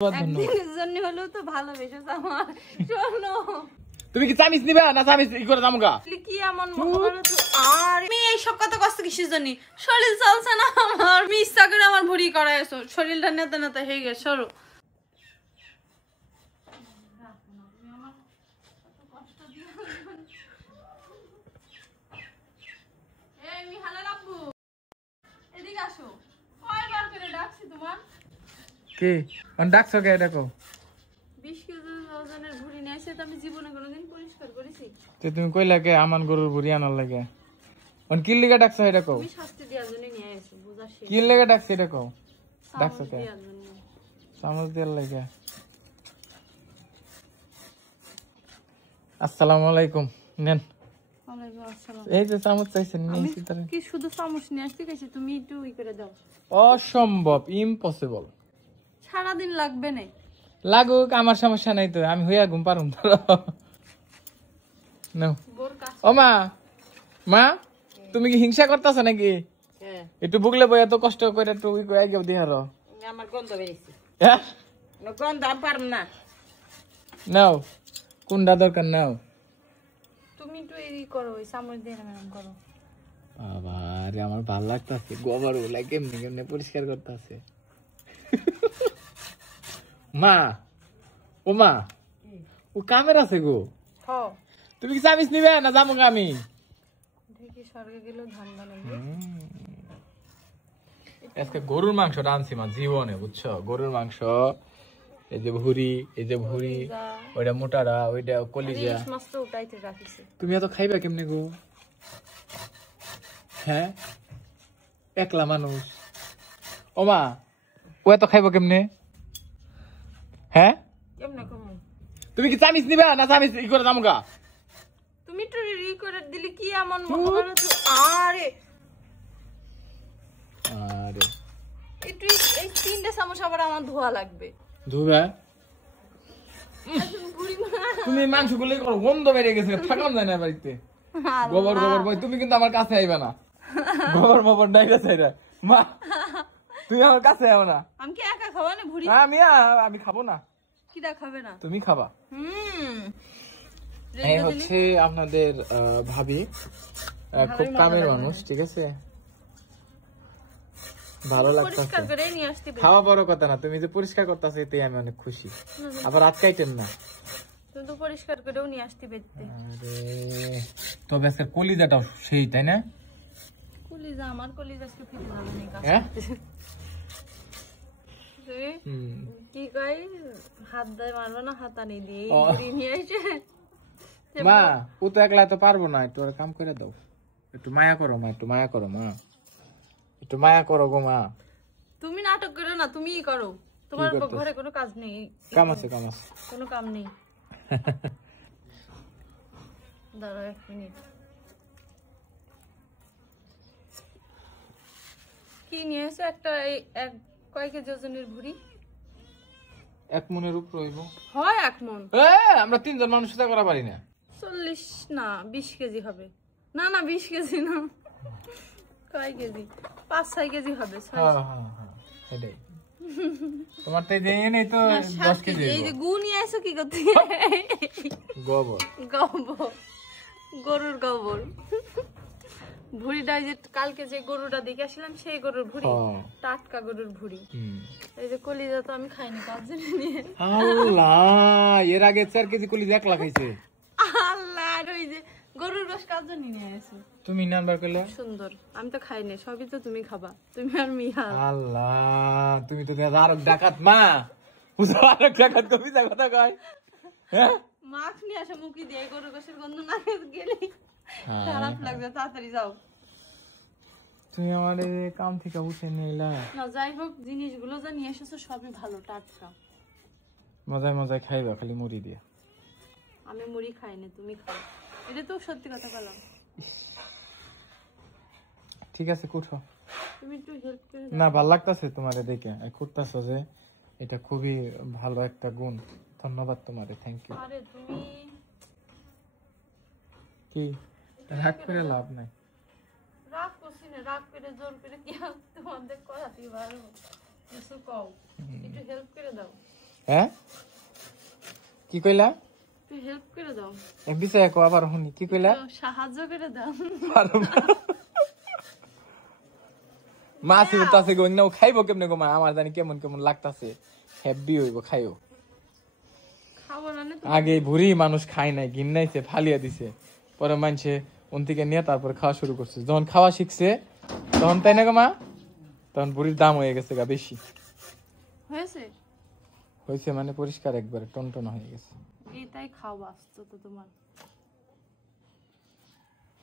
একদিনের জন্য হলেও তো ভালোবেসে আমার শোনো তুমি কি চামিচ নিবা না চামিচ ই করে দামগা কি এমন আর আমি এই সব কথা কষ্ট কিসের জন্য শরীর চলছে না আমার মিথ্যা করে আমার ভুড়ি করাইছো শরীরটা নেতা নেতা হয়ে গেছে সরো এই মিহালা লাব্বু এদিকে আসো কয়বার করে ডাকছি তোমার কে অন ডাকছো কে দেখো 20 কেজি ওজনের ভুড়ি নিয়ে এসে তো আমি জীবনে কোনোদিন পরিষ্কার করেছি তে তুমি কইলা কে আমান গরুর ভুড়ি আনার লাগে অন কি লাগা ডাকছো এটা কও আমি শাস্তি দেওয়ার জন্য নিয়ে এসেছি বুঝা শেষ কি লাগা ডাকছো এটা কও ডাকছো কে দেওয়ার জন্য চামচ দেওয়ার লাগে আসসালামু আলাইকুম নেন ওয়ালাইকুম আসসালাম এই যে চামচ চাইছেন নিয়েছি তারে কি শুধু চামচ নিয়ে আসতে গেছি তুমি একটু ই করে দাও অসম্ভব ইম্পসিবল সারাদিন লাগবে না লাগুক আমার সমস্যা নাই তো আমি হইয়া ঘুম পারুম তো নাও বোর কাজ ও মা মা তুমি কি হিংসা করতেছ নাকি একটু বুকলে বই এত কষ্ট করে একটু ওই করে আগে দিহার আমার গন্ধ বেরিয়েছে হ্যাঁ গন্ধ আমি পারব না নাও কোনটা দরকার নাও তুমি একটু এই করো ওই চামচ দিয়ে এরকম করো আবার আমার ভাল লাগতেছে গোবর ওলা কেমনি কেমনি পরিষ্কার করতেছে মা ও মা ও কামের আছে গো হ তুমি কি চামিচ নিবে না যাবো আমি দেখি স্বর্গে গেলেও ধান বানাবো আজকে গরুর মাংস রাঁধছি মা জীবনে বুঝছো গরুর মাংস এই যে ভুড়ি ওইটা মোটারা ওইটা কলিজা ইলিশ মাছ তো উঠাইতে রাখিছি তুমি এত খাইবা কেমনে গো হ্যাঁ একলা মানুষ ও মা ও এত খাইবা কেমনে হ্যাঁ কেমনে কমু তুমি কি চামিচ নিবা না চামিচ ই করে দামগা তুমি একটু ই করে দিলি কি এমন মনে হচ্ছে আরে আরে একটু এই তিনটে চামচ আবার আমার ধোয়া লাগবে ধুবা বুড়ি তুমি মাংস গুলো করো গন্ধ বেরিয়ে গেছে থাকাম যায় না বাড়িতে গোবর গোবর বই তুমি কিন্তু আমার কাছে আইবা না গোবর মোবর নাই গেছে এটা মা তুমি আমার কাছে আইবা না আমি কি একা খাওয়া না ভুড়ি আমি খাবো না কিটা খাবে না তুমি খাবা হুম এই হচ্ছে আপনাদের ভাবি খুব কামের মানুষ ঠিক আছে ভালো পরিষ্কার লাগতেছে করে নিয়ে আসতে খাওয়া বড় কথা না তুমি যে পরিষ্কার করতেছো এতে আমি অনেক খুশি আবার আটকাইতেন না তুমি তো পরিষ্কার করেও নিয়ে আসতে বেরতে আরে তবে আজকে কলিজাটাও সেই তাই না কলিজা আমার কলিজা আজকে ফেটে যাবে না কাজ হ্যাঁ কি কই হাত দিয়ে মারবো না হাতানি দিয়ে ঘুরি নিয়ে এসে মা ও তো একলা তো পারবো না একটু ওর কাম করে দাও একটু মায়া করো মা একটু মায়া করো মা একটু মায়া করো গো মা তুমি নাটক করো না তুমিই করো তোমার ঘরে কোনো কাজ নেই কাম আছে কোনো কাম নেই দাঁড়াও 1 মিনিট কি নিয়ে এসো একটা এক কয় কেজি ওজনের ভুড়ি 1 মনের উপর হইব হয় 1 মন আমরা 3 জন মানুষ সেটা করা পারি না 40 না 20 কেজি হবে না না 20 কেজি না কয় কেজি 5-6 কেজি হবে সেটাই তোমার তো যে নেই তো 10 কেজি এই যে গু নিয়ে এসো কি করতে গোবর গরুর গোবর ভুড়িটা যে কালকে যে গরুটা দেখে আসলাম সেই গরুর ভুড়ি টাটকা গরুর ভুড়ি এই যে কলিজা তো আমি খাইনি কাজ নিয়ে আল্লাহ এর আগে 4 কেজি কলিজা একলা খাইছে আল্লাহ আর ওই যে গরুর গোশ কাজ নিয়ে এসো তুমি নাম্বার কইলা সুন্দর আমি তো খাইনি সবই তো তুমি খাবা তুমি আর মিহা আল্লাহ তুমি তো আর ডাকাত মা বুঝা আর ডাকাত কবি যা কথা কয় হ্যাঁ মাছ নিয়ে আসো মুখি দিয়ে গরুর গোশের গন্ধ না গেলে খারাপ লাগবে তাড়াতাড়ি যাও তুমি আমার কাম থেকে উঠে নিলা না যাই হোক জিনিসগুলো যা নিয়ে এসেছো সবই ভালো টাটকা মজায় মজায় খাইবা খালি মুড়ি দিয়া আমি মুড়ি খাই না তুমি খাও এটা তো সত্যি কথা বললাম ঠিক আছে কুঠো তুমি একটু হেল্প করে না ভালো লাগতাছে তোমারে দেখে কুটতাছো যে এটা খুবই ভালো একটা গুণ ধন্যবাদ তোমারে থ্যাংক ইউ আরে তুমি কি রাগ করে লাভ নাই রাগ করছি না রাগ করে জোর করে কি তোমাদের করাতে পারবো কিছু কও একটু হেল্প করে দাও হ্যাঁ কি কইলা হেল্প করে দাও বিষয় আবার শুনি কি কইলা সাহায্য করে দাও মা আছে গো নাও খাইবো কেমনে গো মা আমার জানি কেমন কেমন লাগতাছে হেভি হইব খাইও খাবো না আগে ভুরি মানুষ খায় নাই গিন্নাইছে ফালিয়া দিছে পরে মানছে ওন থেকে নিয়ে তারপর খাওয়া শুরু করছে যখন খাওয়া শিখছে তখন তাই না গো মা তখন ভুরির দাম হয়ে গেছে গা বেশি হয়েছে মানে পরিষ্কার একবারে টনটন হয়ে গেছে এটাই খাও বাস্তব তো তোমার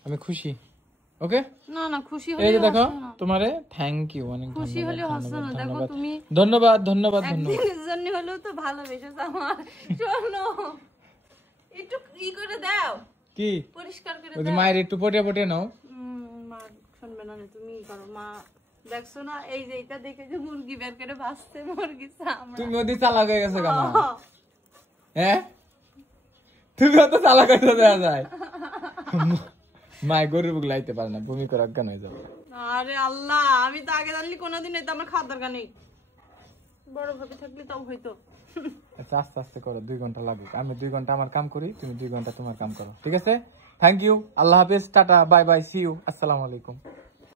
আমি খুশি ওকে না না খুশি এই যে হলে দেখো তোমারে থ্যাংক ইউ অনেক খুশি হলে হাসছো না দেখো তুমি ধন্যবাদ ধন্যবাদ ধন্যবাদ একদিনের জন্য হলেও তো ভালোবেসেছ আমার শোনো একটু ই করে দাও কি পরিষ্কার করে ওই যে দাও মায়ের একটু পটে পটে নাও মা শুনবে না তুমি করো মা দেখছো না এই যে এটা দেখে যে মুরগি বের করে ভাসছে মুরগি চামড়া তুমি ওদি চালাক হয়ে গেছে কেন হ্যাঁ তুমি অত চালাক হয়ে দেওয়া যায় মায় গরুর বুক লাইতে পারে না ভূমি করে অজ্ঞান হয়ে যাবে আরে আল্লাহ আমি তো আগে জানলি কোনোদিন এটা আমার খাওয়ার দরকার নেই বড় ভাবে থাকলে তাও হয়তো আচ্ছা আস্তে আস্তে করো 2 ঘন্টা লাগুক আমি 2 ঘন্টা আমার কাম করি তুমি 2 ঘন্টা তোমার কাম করো ঠিক আছে থ্যাংক ইউ আল্লাহ হাফেজ tata bye bye see you আসসালামু আলাইকুম